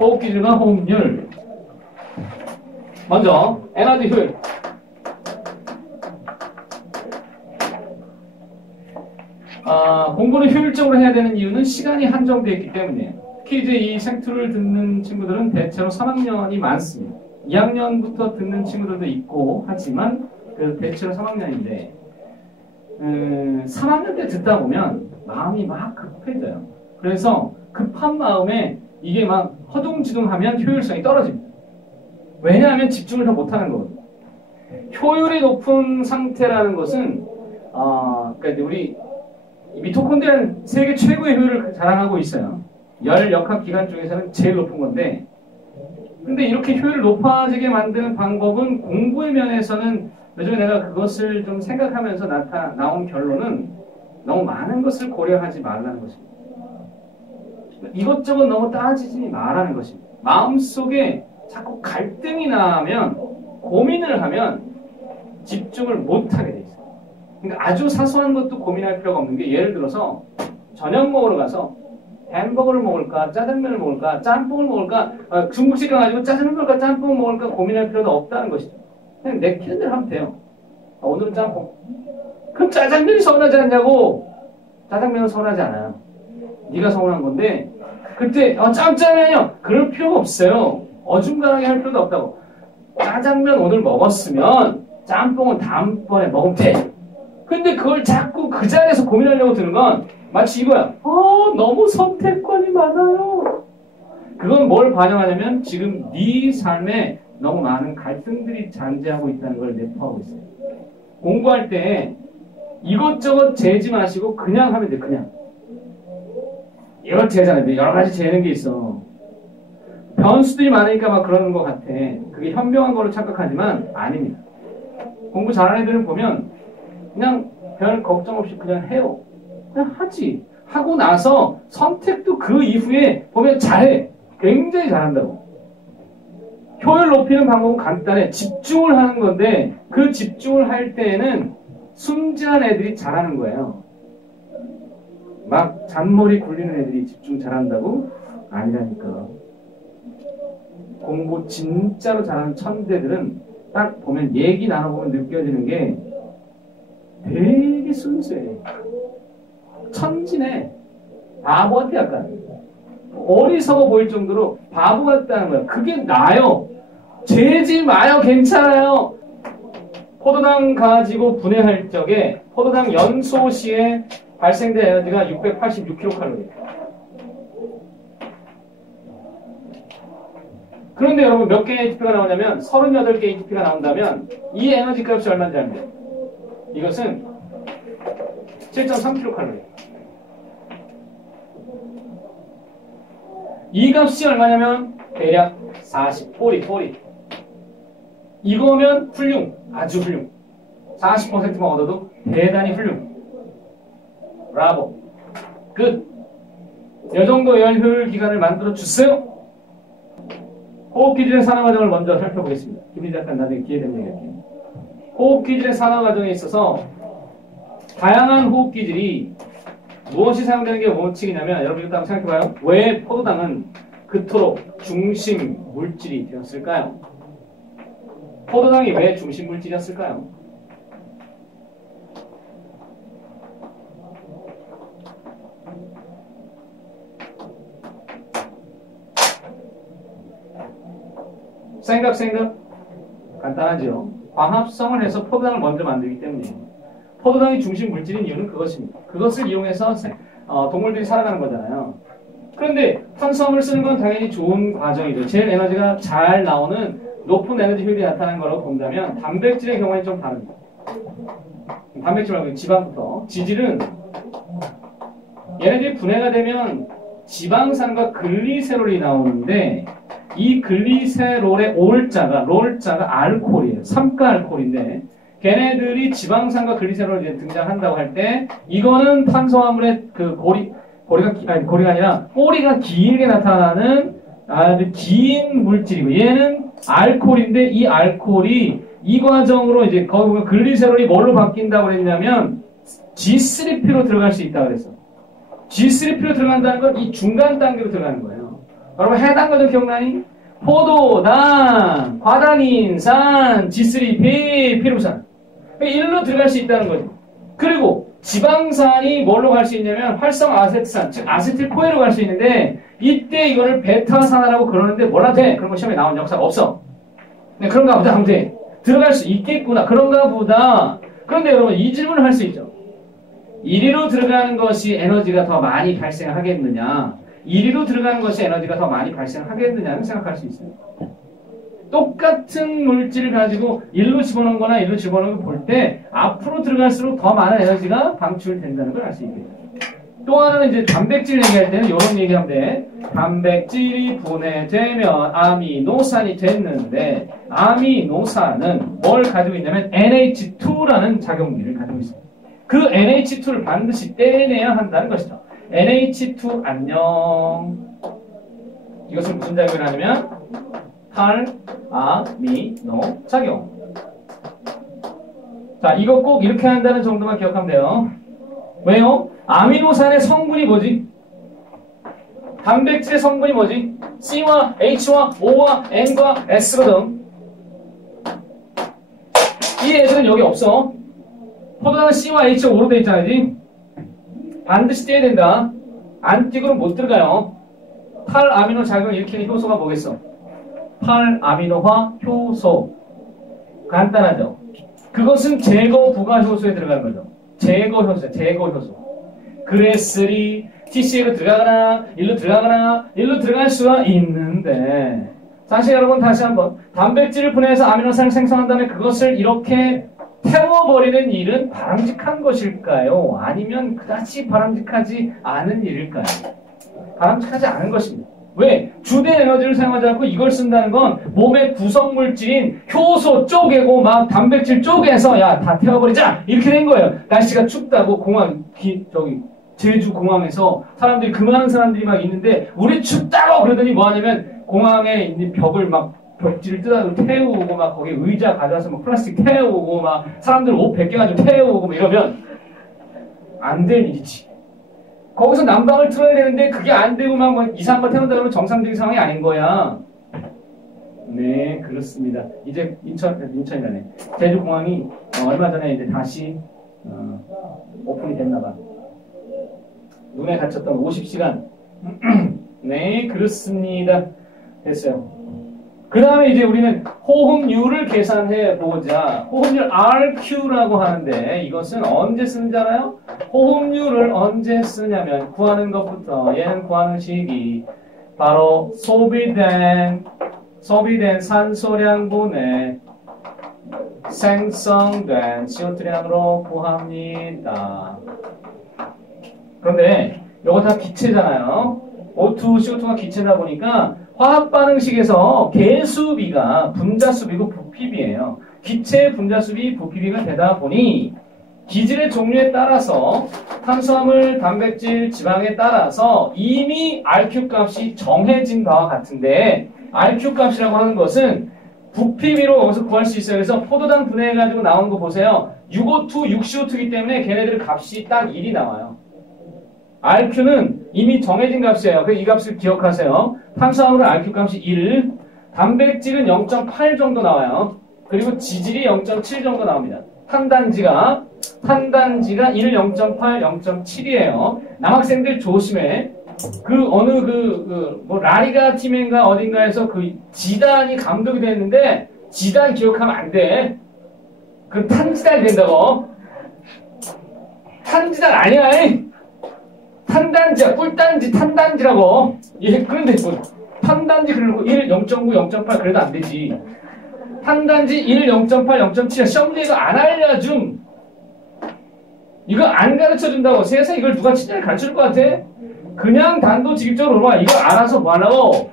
호흡 기준과 호흡률. 먼저 에너지 효율. 공부를 효율적으로 해야 되는 이유는 시간이 한정되어 있기 때문이에요. 특히 이제 이 생투를 듣는 친구들은 대체로 3학년이 많습니다. 2학년부터 듣는 친구들도 있고 하지만 대체로 3학년인데 3학년 때 듣다 보면 마음이 막 급해져요. 그래서 급한 마음에 이게 막 허둥지둥하면 효율성이 떨어집니다. 왜냐하면 집중을 더 못하는 거거든요. 효율이 높은 상태라는 것은 그러니까 우리 미토콘드리아는 세계 최고의 효율을 자랑하고 있어요. 열 역학 기관 중에서는 제일 높은 건데, 근데 이렇게 효율을 높아지게 만드는 방법은 공부의 면에서는 요즘에 내가 그것을 좀 생각하면서 나온 결론은 너무 많은 것을 고려하지 말라는 것입니다. 이것저것 너무 따지지 말라는 것입니다. 마음속에 자꾸 갈등이 나면, 고민을 하면 집중을 못하게 돼 있어요. 그러니까 아주 사소한 것도 고민할 필요가 없는 게, 예를 들어서 저녁 먹으러 가서 햄버거를 먹을까, 짜장면을 먹을까, 짬뽕을 먹을까, 중국식 가가지고 짜장면 먹을까, 짬뽕을 먹을까 고민할 필요는 없다는 것이죠. 그냥 내키는 대로 하면 돼요. 오늘은 짬뽕. 그럼 짜장면이 서운하지 않냐고. 짜장면은 서운하지 않아요. 네가 서운한 건데, 그때 짬짜면요, 그럴 필요가 없어요. 어중간하게 할 필요도 없다고. 짜장면 오늘 먹었으면 짬뽕은 다음번에 먹으면 돼. 근데 그걸 자꾸 그 자리에서 고민하려고 드는 건 마치 이거야. 너무 선택권이 많아요. 그건 뭘 반영하냐면 지금 네 삶에 너무 많은 갈등들이 존재하고 있다는 걸 내포하고 있어요. 공부할 때 이것저것 재지 마시고 그냥 하면 돼. 그냥. 이걸 재잖아요. 여러 가지 재는 게 있어. 변수들이 많으니까 막 그러는 것 같아. 그게 현명한 걸로 착각하지만 아닙니다. 공부 잘하는 애들은 보면 그냥 별 걱정 없이 그냥 해요. 그냥 하지. 하고 나서 선택도 그 이후에 보면 잘해. 굉장히 잘한다고. 효율 높이는 방법은 간단해. 집중을 하는 건데 그 집중을 할 때에는 순진한 애들이 잘하는 거예요. 막 잔머리 굴리는 애들이 집중 잘한다고? 아니라니까. 공부 진짜로 잘하는 천재들은 딱 보면 얘기 나눠보면 느껴지는 게 되게 순수해. 천진해. 바보한테 약간. 어리석어 보일 정도로 바보 같다는 거야. 그게 나요. 재지 마요. 괜찮아요. 포도당 가지고 분해할 적에 포도당 연소 시에 발생된 에너지가 686kcal. 그런데 여러분 몇 개의 ATP가 나오냐면 38개의 ATP가 나온다면 이 에너지 값이 얼마인지 압니까? 이것은 7.3kcal. 이 값이 얼마냐면 대략 40, 40. 이거면 훌륭, 아주 훌륭. 40%만 얻어도 대단히 훌륭. 브라보. 끝. 이 정도 효율 기간을 만들어 주세요. 호흡 기질의 산화 과정을 먼저 살펴보겠습니다. 김민재 작가 나중에 기회 되면 얘기할게요. 호흡 기질의 산화 과정에 있어서 다양한 호흡 기질이 무엇이 사용되는 게 원칙이냐면, 여러분 이것도 한번 생각해봐요. 왜 포도당은 그토록 중심 물질이 되었을까요? 포도당이 왜 중심 물질이었을까요? 생각. 간단하죠. 광합성을 해서 포도당을 먼저 만들기 때문이에요. 포도당이 중심 물질인 이유는 그것입니다. 그것을 이용해서 동물들이 살아가는 거잖아요. 그런데 탄수화물을 쓰는 건 당연히 좋은 과정이죠. 제일 에너지가 잘 나오는 높은 에너지 효율이 나타나는 거라고 본다면 단백질의 경우에는 좀 다릅니다. 단백질 말고 지방부터. 지질은 얘네들이 분해가 되면 지방산과 글리세롤이 나오는데, 이 글리세롤의 롤자가 알코올이에요. 삼가 알코올인데, 걔네들이 지방산과 글리세롤이 이제 등장한다고 할 때, 이거는 탄수화물의 그 고리가 아니라 꼬리가 길게 나타나는 아주 긴 물질이고, 얘는 알코올인데, 이 알코올이 이 과정으로 이제 거기 보면 글리세롤이 뭘로 바뀐다고 그랬냐면 G3P로 들어갈 수 있다고 그랬어. G3P로 들어간다는 건 이 중간 단계로 들어가는 거예요. 여러분 해당 과정 기억나니? 포도당, 과당인산, G3P, 피루산. 일로 들어갈 수 있다는 거죠. 그리고 지방산이 뭘로 갈 수 있냐면 활성 아세트산, 즉 아세틸코에로 갈 수 있는데 이때 이거를 베타산이라고 그러는데 뭐라 돼? 그런 거 시험에 나온 역사가 없어. 네, 그런가 보다 하면 돼. 들어갈 수 있겠구나. 그런가 보다. 그런데 여러분 이 질문을 할 수 있죠. 이리로 들어가는 것이 에너지가 더 많이 발생하겠느냐? 이리로 들어가는 것이 에너지가 더 많이 발생하겠느냐는 생각할 수 있어요. 똑같은 물질을 가지고 일로 집어넣은 거나 일로 집어넣은 걸 볼 때 앞으로 들어갈수록 더 많은 에너지가 방출된다는 걸 알 수 있겠죠. 또 하나는 이제 단백질 얘기할 때는 이런 얘기하면 돼. 단백질이 분해되면 아미노산이 됐는데 아미노산은 뭘 가지고 있냐면 NH2라는 작용기를 가지고 있어요. 그 NH2를 반드시 떼내야 한다는 것이죠. NH2 안녕. 이것은 무슨 작용을 하냐면 탈아미노 작용. 자, 이거 꼭 이렇게 한다는 정도만 기억하면 돼요. 왜요? 아미노산의 성분이 뭐지? 단백질의 성분이 뭐지? C와 H와 O와 N과 S거든. 이 애들은 여기 없어. 포도당은 C와 H와 O로 돼 있잖아, 그지? 반드시 떼야 된다. 안 띄고는 못 들어가요. 탈아미노 작용을 일으키는 효소가 뭐겠어? 탈아미노화 효소. 간단하죠? 그것은 제거 부가 효소에 들어가는 거죠. 제거 효소, 제거 효소. 그레스리 TCA로 들어가거나, 일로 들어가거나, 일로 들어갈 수가 있는데, 사실 여러분 다시 한번, 단백질을 분해해서 아미노산을 생성한 다음에 그것을 이렇게 태워버리는 일은 바람직한 것일까요? 아니면 그다지 바람직하지 않은 일일까요? 바람직하지 않은 것입니다. 왜? 주된 에너지를 사용하지 않고 이걸 쓴다는 건 몸의 구성물질인 효소 쪼개고 막 단백질 쪼개서 야, 다 태워버리자! 이렇게 된 거예요. 날씨가 춥다고 공항, 제주 공항에서 사람들이, 그 많은 사람들이 막 있는데 우리 춥다고 그러더니 뭐 하냐면 공항에 있는 벽을 막 벽지를 뜯어서 태우고 막 거기 의자 가져와서 막 플라스틱 태우고 막 사람들 옷 벗겨가지고 태우고 막 이러면 안 될 일이지. 거기서 난방을 틀어야 되는데 그게 안 되고 막 뭐 이상한 거 태운다 그러면 정상적인 상황이 아닌 거야. 네, 그렇습니다. 이제 인천이라네. 제주공항이 얼마 전에 이제 다시 오픈이 됐나 봐. 눈에 갇혔던 50시간. 네, 그렇습니다. 됐어요. 그 다음에 이제 우리는 호흡률을 계산해 보자. 호흡률 RQ라고 하는데 이것은 언제 쓰는지 알아요? 호흡률을 언제 쓰냐면 구하는 것부터 얘는 구하는 시기 바로 소비된 산소량분의 생성된 CO2량으로 구합니다. 그런데 이거 다 기체잖아요. O2, CO2가 기체다 보니까 화학 반응식에서 개수비가 분자수비고 부피비예요. 기체의 분자수비, 부피비가 되다 보니 기질의 종류에 따라서 탄수화물, 단백질, 지방에 따라서 이미 RQ 값이 정해진 바와 같은데 RQ 값이라고 하는 것은 부피비로 여기서 구할 수 있어요. 그래서 포도당 분해해가지고 나온 거 보세요. 6O2, 6CO2이기 때문에 걔네들 값이 딱 1이 나와요. RQ는 이미 정해진 값이에요. 그래서 이 값을 기억하세요. 탄수화물은 RQ 값이 1, 단백질은 0.8 정도 나와요. 그리고 지질이 0.7 정도 나옵니다. 탄단지가 1, 0.8, 0.7이에요. 남학생들 조심해. 라리가 팀인가 어딘가에서 그 지단이 감독이 됐는데, 지단 기억하면 안 돼. 그 탄지단이 된다고. 탄지단 아니야, 탄단지야, 꿀단지, 탄단지라고. 예, 그런데 뭐, 탄단지 그러고 1, 0.9, 0.8 그래도 안 되지. 탄단지 1, 0.8, 0.7 시험지에 이거 안 알려줌. 이거 안 가르쳐준다고. 세상에 이걸 누가 진짜 가르쳐줄 것 같아? 그냥 단도직입적으로 와. 이거 알아서 뭐 하려고.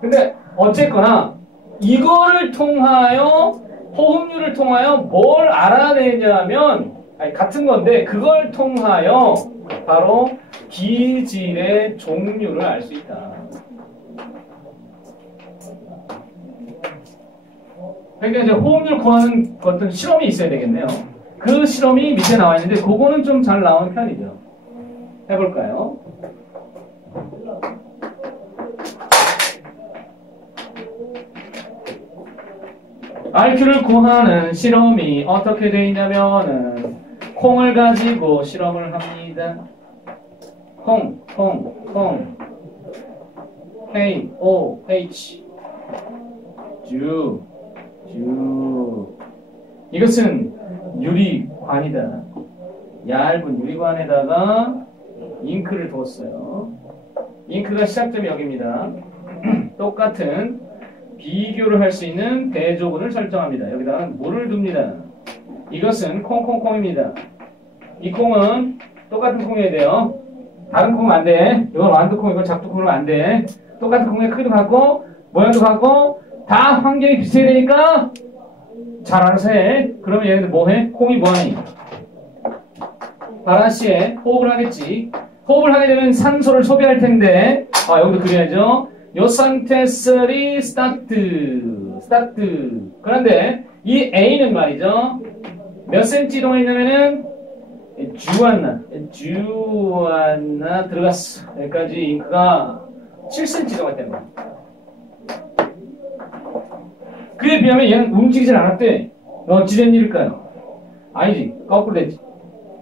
근데 어쨌거나 이거를 통하여 호흡률을 통하여 뭘 알아내냐면 같은 건데 그걸 통하여 바로 기질의 종류를 알 수 있다. 그러니까 이제 호흡률 구하는 어떤 실험이 있어야 되겠네요. 그 실험이 밑에 나와 있는데 그거는 좀 잘 나오는 편이죠. 해볼까요? RQ를 구하는 실험이 어떻게 되어 있냐면은 콩을 가지고 실험을 합니다. 콩 KOH 주 이것은 유리관이다. 얇은 유리관에다가 잉크를 뒀어요. 잉크가 시작점이 여기입니다. 똑같은 비교를 할 수 있는 대조군을 설정합니다. 여기다가 물을 둡니다. 이것은 콩콩콩입니다. 이 콩은 똑같은 콩이어야 돼요. 다른 콩은 안 돼. 이건 완두콩, 이건 작두콩은 안 돼. 똑같은 콩의 크기도 같고 모양도 같고 다 환경이 비슷해야 되니까 잘 알아서 해. 그러면 얘네들 뭐해? 콩이 뭐하니? 바라시에 호흡을 하겠지. 호흡을 하게 되면 산소를 소비할 텐데 여기도 그려야죠. 요 상태 3 스타트. 그런데 이 A는 말이죠. 몇 센치 이동했냐면은 주안나 들어갔어. 여기까지 잉크가 7cm 이동했다는 거야. 그에 비하면 얘는 움직이질 않았대. 어찌된 일일까요? 아니지. 거꾸로 됐지.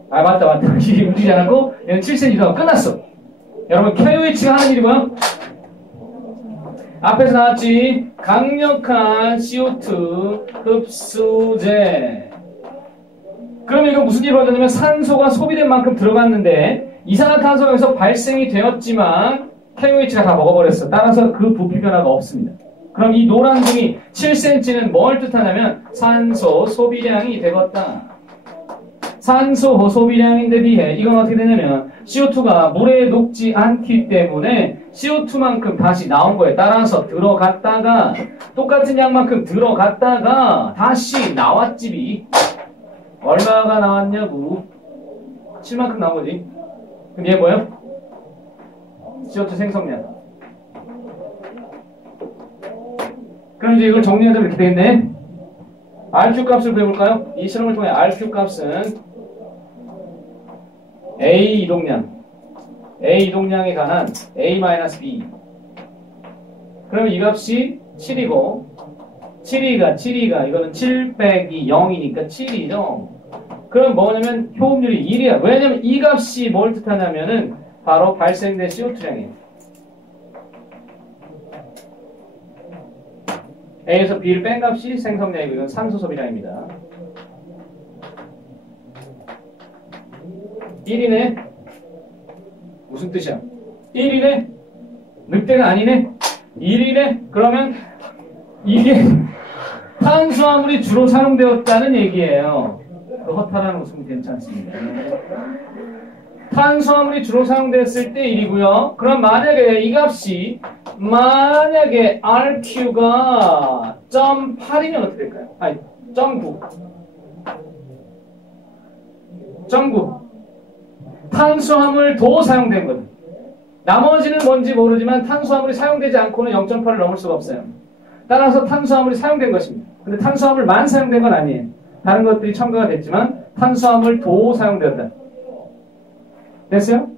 맞다. 이게 움직이지 않았고 얘는 7cm 이동하고 끝났어. 여러분 KOH가 하는 일이 뭐야? 앞에서 나왔지. 강력한 CO2 흡수제. 그럼 이거 무슨 일이 벌어졌냐면 산소가 소비된 만큼 들어갔는데 이산화탄소가 여기서 발생이 되었지만 KOH가 다 먹어버렸어. 따라서 그 부피 변화가 없습니다. 그럼 이 노란 종이 7cm는 뭘 뜻하냐면 산소 소비량이 되었다. 산소 소비량인데 비해 이건 어떻게 되냐면 CO2가 물에 녹지 않기 때문에 CO2만큼 다시 나온 거에 따라서 들어갔다가 똑같은 양만큼 들어갔다가 다시 나왔지비. 얼마가 나왔냐고. 7만큼 나온 거지. 그럼 얘 뭐예요? CO2 생성량. 그럼 이제 이걸 정리하자면 이렇게 되겠네. RQ 값을 배워볼까요? 이 실험을 통해 RQ 값은 A 이동량에 관한 A-B. 그러면 이 값이 7이고 7이가 이거는 7 빼기 0이니까 7이죠. 그럼 뭐냐면 효험률이 1이야. 왜냐면 이 값이 뭘 뜻하냐면은 바로 발생된 CO2량이에요. A에서 B를 뺀 값이 생성량이고 이건 산소 소비량입니다. 1이네? 무슨 뜻이야? 1이네? 늑대가 아니네? 1이네? 그러면 이게 탄수화물이 주로 사용되었다는 얘기예요. 그 허탈한 웃음 괜찮습니다. 탄수화물이 주로 사용됐을 때 1이고요. 그럼 만약에 이 값이 만약에 RQ가 0.8이면 어떻게 될까요? 아니 0.9 탄수화물도 사용된 거죠. 나머지는 뭔지 모르지만 탄수화물이 사용되지 않고는 0.8을 넘을 수가 없어요. 따라서 탄수화물이 사용된 것입니다. 근데 탄수화물만 사용된 건 아니에요. 다른 것들이 첨가가 됐지만 탄수화물도 사용되었다. 됐어요?